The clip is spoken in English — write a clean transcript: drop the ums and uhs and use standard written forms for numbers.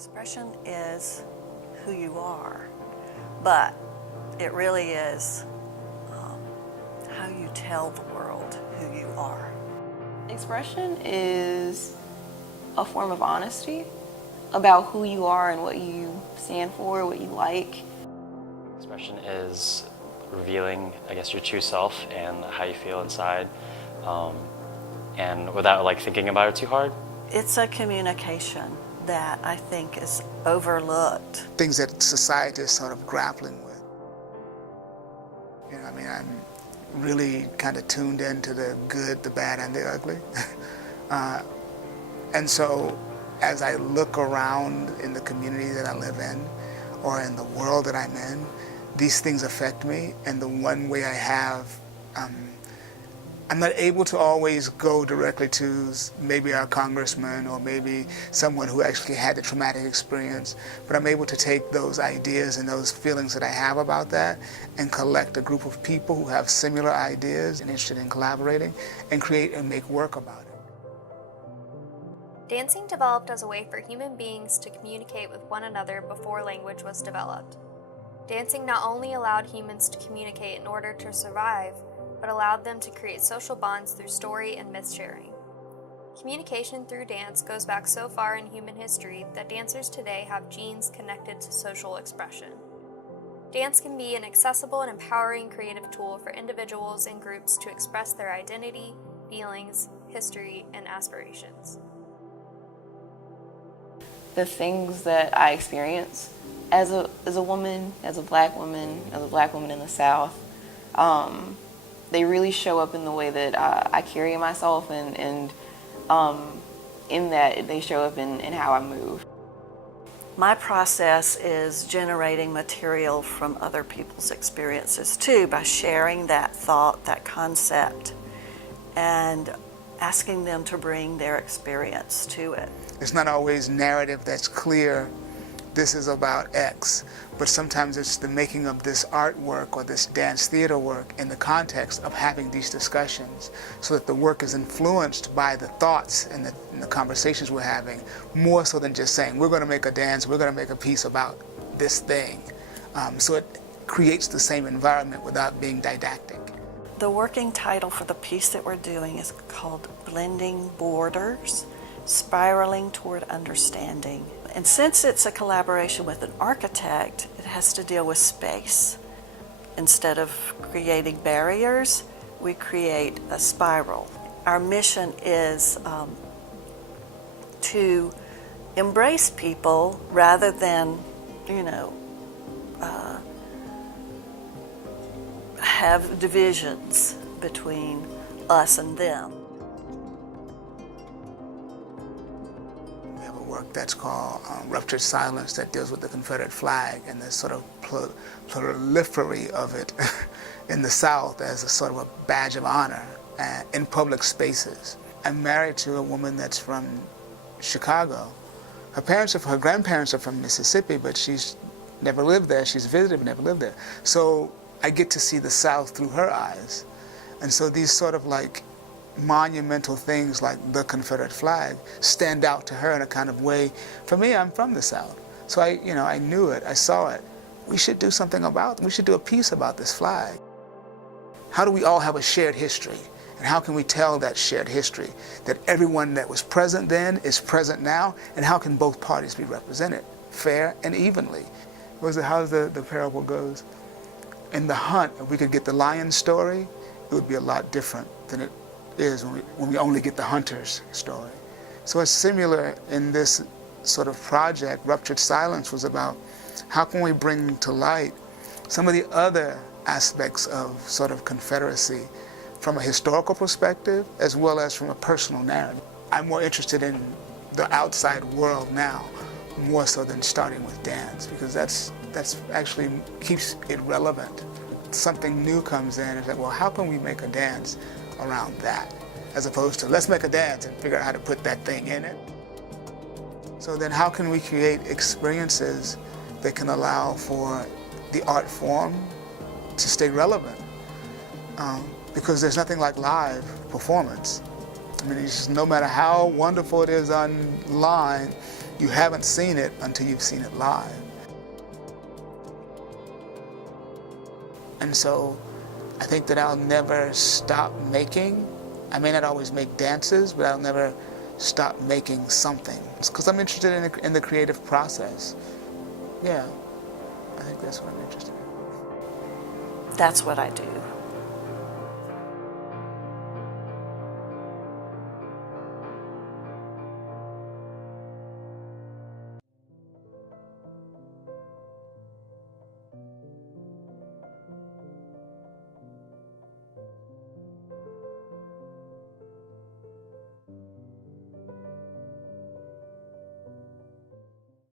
Expression is who you are, but it really is how you tell the world who you are. Expression is a form of honesty about who you are and what you stand for, what you like. Expression is revealing, I guess, your true self and how you feel inside, and without thinking about it too hard. It's a communication that I think is overlooked. Things that society is sort of grappling with. I'm really kind of tuned into the good, the bad, and the ugly. And so as I look around in the community that I live in, or in the world that I'm in, these things affect me, and the one way I have, I'm not able to always go directly to maybe our congressman or maybe someone who actually had the traumatic experience, but I'm able to take those ideas and those feelings that I have about that and collect a group of people who have similar ideas and interested in collaborating and create and make work about it. Dancing developed as a way for human beings to communicate with one another before language was developed. Dancing not only allowed humans to communicate in order to survive, but allowed them to create social bonds through story and myth-sharing. Communication through dance goes back so far in human history that dancers today have genes connected to social expression. Dance can be an accessible and empowering creative tool for individuals and groups to express their identity, feelings, history, and aspirations. The things that I experience as a woman, as a black woman in the South, they really show up in the way that I carry myself, and in that they show up in how I move. My process is generating material from other people's experiences too, by sharing that thought, that concept, and asking them to bring their experience to it. It's not always narrative that's clear, this is about X, but sometimes it's the making of this artwork or this dance theater work in the context of having these discussions so that the work is influenced by the thoughts and the conversations we're having, more so than just saying, we're going to make a dance, we're going to make a piece about this thing. So it creates the same environment without being didactic. The working title for the piece that we're doing is called Blending Borders, Spiraling Toward Understanding. And since it's a collaboration with an architect, it has to deal with space. Instead of creating barriers, we create a spiral. Our mission is to embrace people rather than, have divisions between us and them. Work that's called Ruptured Silence that deals with the Confederate flag and the sort of proliferation of it in the South as a sort of a badge of honor in public spaces. I'm married to a woman that's from Chicago. Her grandparents are from Mississippi, but she's never lived there. She's visited but never lived there. So I get to see the South through her eyes. And so these sort of monumental things like the Confederate flag stand out to her in a kind of way. For me, I'm from the South, so I knew it, I saw it. We should do something about it. We should do a piece about this flag. How do we all have a shared history, and how can we tell that shared history, that everyone that was present then is present now, and how can both parties be represented fair and evenly? How the parable goes? In the hunt, if we could get the lion's story, it would be a lot different than it is when we only get the hunter's story. So it's similar in this sort of project. Ruptured Silence was about how can we bring to light some of the other aspects of sort of Confederacy from a historical perspective as well as from a personal narrative. I'm more interested in the outside world now, more so than starting with dance, because that's actually keeps it relevant. Something new comes in and it's like, well, how can we make a dance around that, as opposed to let's make a dance and figure out how to put that thing in it. So then how can we create experiences that can allow for the art form to stay relevant? Because there's nothing like live performance. I mean, it's just, no matter how wonderful it is online, you haven't seen it until you've seen it live. And so I think that I'll never stop making. I may not always make dances, but I'll never stop making something. It's because I'm interested in the creative process. Yeah, I think that's what I'm interested in. That's what I do.